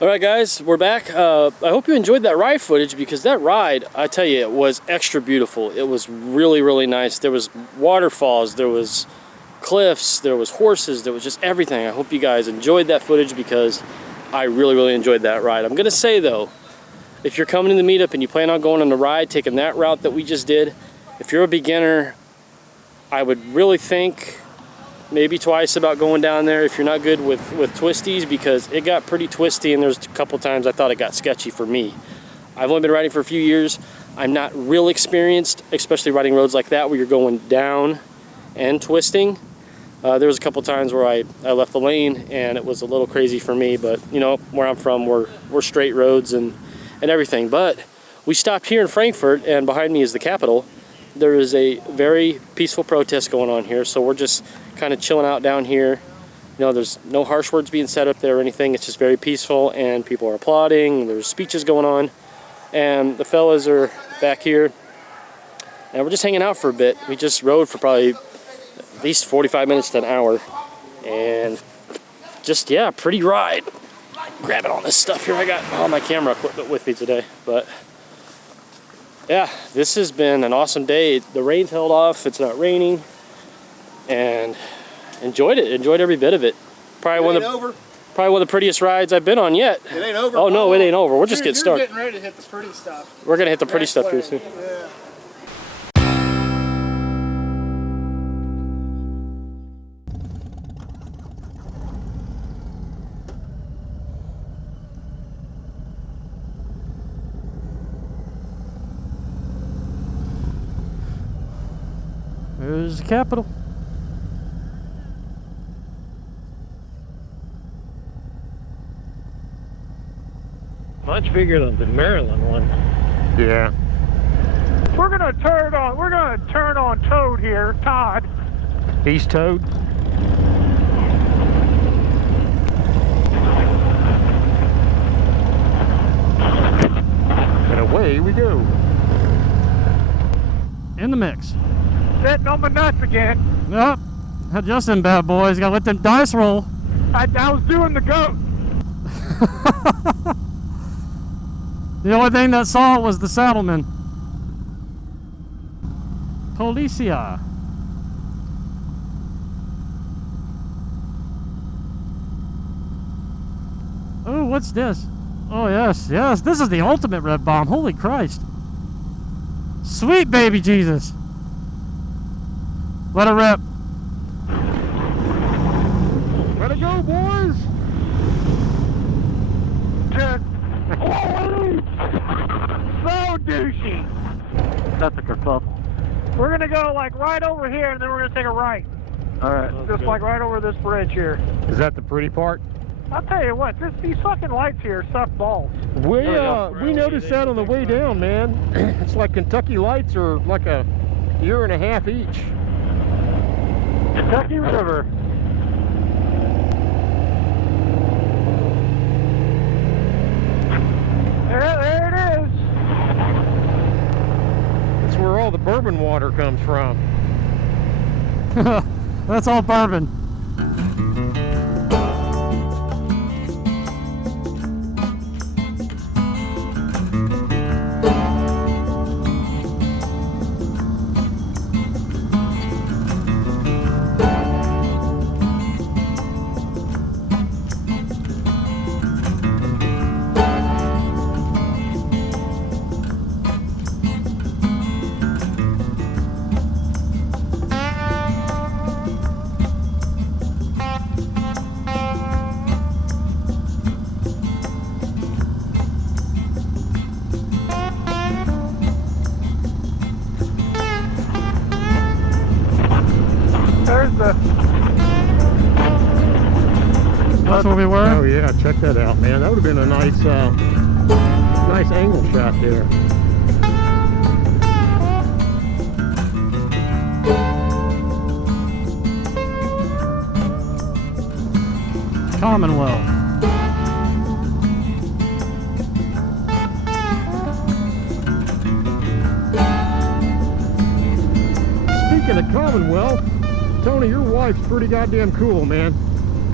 Alright guys, we're back. I hope you enjoyed that ride footage, because that ride, I tell you, it was extra beautiful. It was really, really nice. There was waterfalls, there was cliffs, there was horses, there was just everything. I hope you guys enjoyed that footage, because I really, really enjoyed that ride. I'm going to say though, if you're coming to the meetup and you plan on going on the ride, taking that route that we just did, if you're a beginner, I would really think maybe twice about going down there if you're not good with twisties, because it got pretty twisty, and there's a couple times I thought it got sketchy for me. I've only been riding for a few years. I'm not real experienced, especially riding roads like that where you're going down and twisting. There was a couple times where I left the lane and it was a little crazy for me, but you know, where I'm from, we're straight roads and everything. But we stopped here in Frankfurt, and behind me is the Capitol. There is a very peaceful protest going on here, so we're just kind of chilling out down here. You know, there's no harsh words being said up there or anything. It's just very peaceful, and people are applauding. There's speeches going on, and the fellas are back here, and we're just hanging out for a bit. We just rode for probably at least 45 minutes to an hour, and just, yeah, pretty ride. Grabbing all this stuff here. I got all my camera equipment with me today, but yeah, this has been an awesome day. The rain's held off, it's not raining, and enjoyed it. Enjoyed every bit of it. Probably one of the prettiest rides I've been on yet. It ain't over. Oh no, it ain't over. We're just getting started. You're getting ready to hit the pretty stuff. We're gonna hit the pretty stuff here soon. Yeah. There's the Capitol. Much bigger than the Maryland one. Yeah. We're gonna turn on Toad here, Todd. He's Toad. And away we go. In the mix. Sitting on my nuts again. Yep. Just them bad boys. Gotta let them dice roll. I was doing the goat. The only thing that saw it was the saddleman. Policia. Oh, what's this? Oh, yes, yes. This is the ultimate red bomb. Holy Christ. Sweet baby Jesus. Let it rip. Let it go, boys. So douchey. That's a kerfuffle. We're gonna go like right over here, and then we're gonna take a right. All right. Just like right over this bridge here. Is that the pretty part? I'll tell you what, these fucking lights here suck balls. We noticed that on the way down, man. It's like Kentucky lights are like a year and a half each. Kentucky River. There it is. That's where all the bourbon water comes from. That's all bourbon. That's where we were? Oh yeah, check that out, man. That would have been a nice nice angle shot there. Commonwealth. Speaking of Commonwealth, Tony, your wife's pretty goddamn cool, man.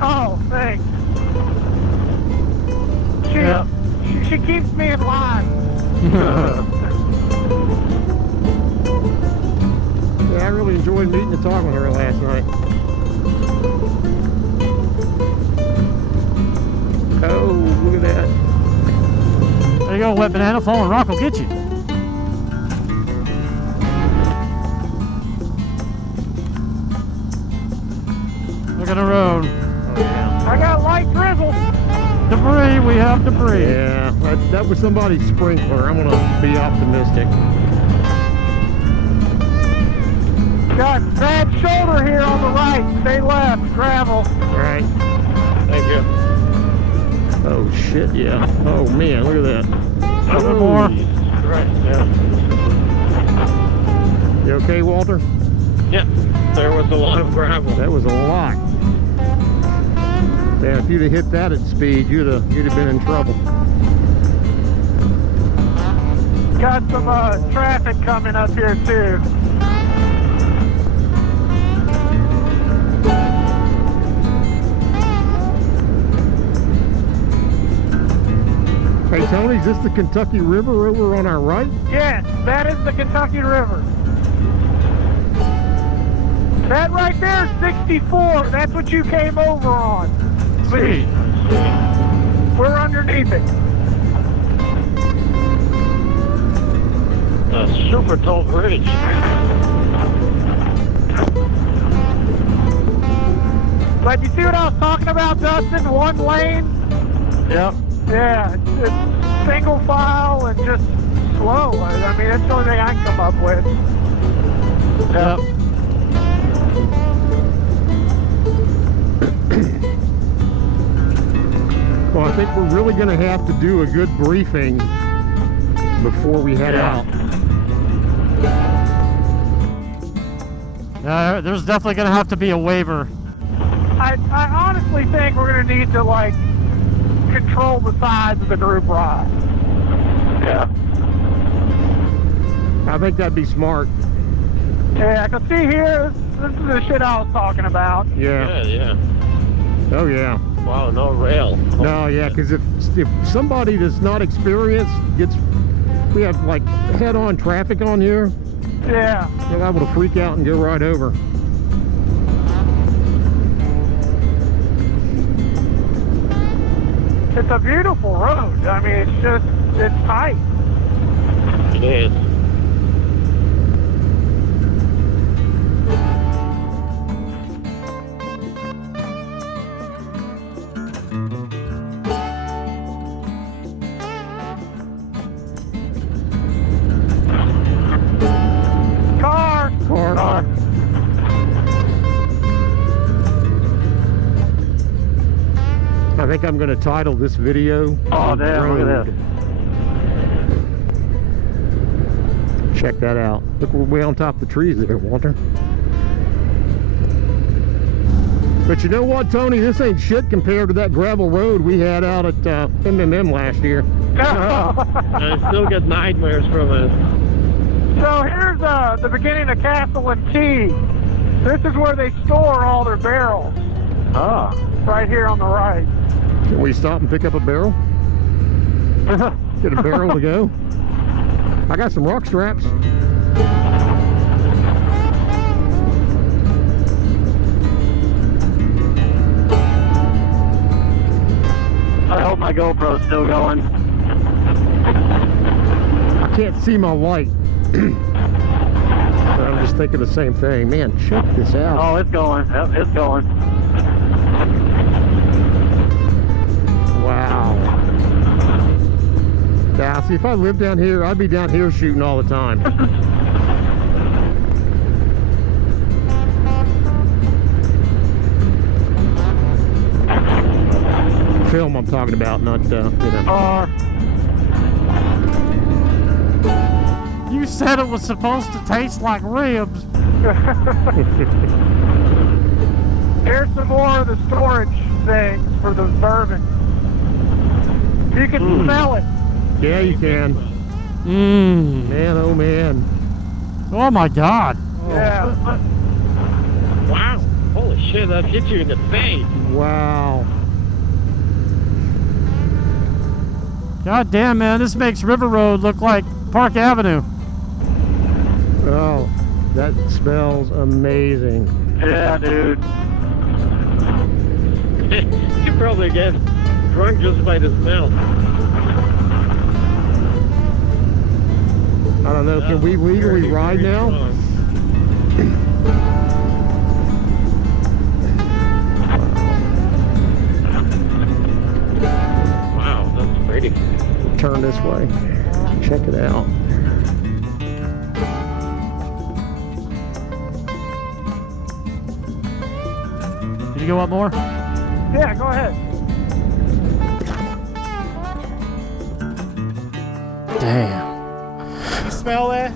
Oh, thanks. She keeps me in line. Yeah, I really enjoyed meeting and talking with her last night. Oh, look at that. There you go, wet banana. Falling rock will get you. Look at the road. Oh, yeah. I got light drizzle. Debris, we have debris. Yeah, that was somebody's sprinkler. I'm gonna be optimistic. Got bad shoulder here on the right. Stay left. Gravel. All right. Thank you. Oh shit, yeah. Oh man, look at that. A little more. Right, yeah. You okay, Walter? Yeah, there was a lot of gravel. That was a lot. Man, if you'd have hit that at speed, you'd have been in trouble. Got some traffic coming up here too. Hey Tony, is this the Kentucky River over on our right? Yes, that is the Kentucky River. That right there is 64. That's what you came over on. Sweet. We're underneath it. A super tall bridge. But you see what I was talking about, Dustin? One lane? Yep. Yeah, it's single file and just slow. I mean, that's the only thing I can come up with. Yep. Well, I think we're really going to have to do a good briefing before we head out. There's definitely going to have to be a waiver. I honestly think we're going to need to, like, control the size of the group ride. Yeah. I think that'd be smart. Yeah, I can see here, this is the shit I was talking about. Yeah. Yeah. Oh yeah. Wow, no rail. No, yeah, because if somebody that's not experienced we have like head-on traffic on here, Yeah. they're liable to freak out and go right over. It's a beautiful road. I mean, it's tight. It is. Car. I think I'm going to title this video. Oh, damn, look at that. Check that out. Look, we're way on top of the trees there, Walter. But you know what, Tony? This ain't shit compared to that gravel road we had out at MMM last year. I still get nightmares from it. So here's the beginning of Castle Key. This is where they store all their barrels. Ah. Right here on the right. Can we stop and pick up a barrel? Get a barrel to go? I got some rock straps. I hope my GoPro's still going. I can't see my light. But I'm just thinking the same thing. Man, check this out. Oh, it's going. Yep, it's going. Wow. Now, see, if I lived down here, I'd be down here shooting all the time. Film I'm talking about, not, you know. You said it was supposed to taste like ribs. Here's some more of the storage things for the bourbon. You can smell it. Yeah, you can. Mmm. Man, oh man. Oh my God. Yeah. Wow. Holy shit, that hit you in the face. Wow. God damn, man, this makes River Road look like Park Avenue. Oh, that smells amazing. Yeah, dude. You probably get drunk just by the smell. I don't know, can we legally ride now? Wow, that's pretty. Turn this way. Check it out. Did you go up more? Yeah, go ahead. Damn. You smell that?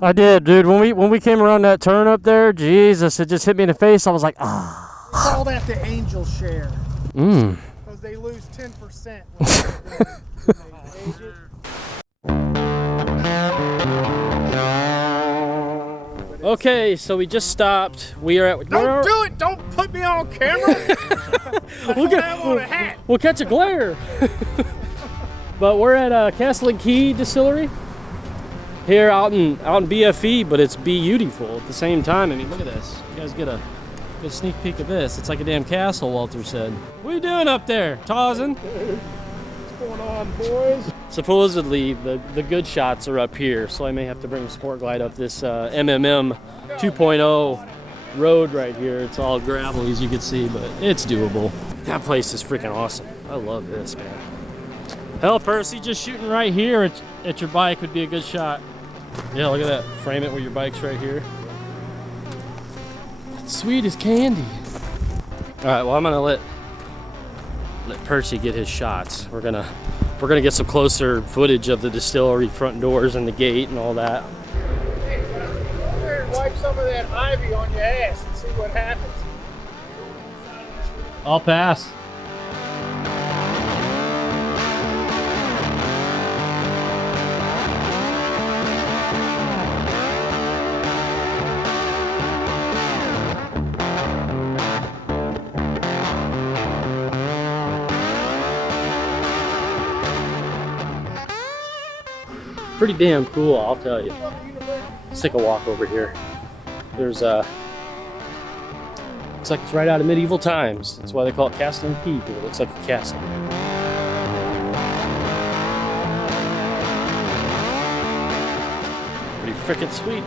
I did, dude. When we came around that turn up there, Jesus, it just hit me in the face. I was like, ah. We call that the angel share. Mmm. Because they lose 10% when they age it. Okay, so we just stopped. We are at. Don't do it! Don't put me on camera! We'll catch a glare. But we're at Castle Key Distillery here out in BFE, but it's beautiful at the same time. I mean, look at this. You guys get a good sneak peek of this. It's like a damn castle, Walter said. What are you doing up there, Tarzan? What's going on, boys? Supposedly, the good shots are up here, so I may have to bring the Sport Glide up this MMM 2.0 road right here. It's all gravel, as you can see, but it's doable. That place is freaking awesome. I love this, man. Hell, Percy, just shooting right here at your bike would be a good shot. Yeah, look at that. Frame it where your bike's right here. It's sweet as candy. All right, well, I'm gonna let Percy get his shots. We're gonna get some closer footage of the distillery front doors and the gate and all that. Hey, go there and wipe some of that ivy on your ass and see what happens. I'll pass. Pretty damn cool, I'll tell you. Let's take a walk over here. There's looks like it's right out of medieval times. That's why they call it Castle Key, because it looks like a castle. Pretty frickin' sweet.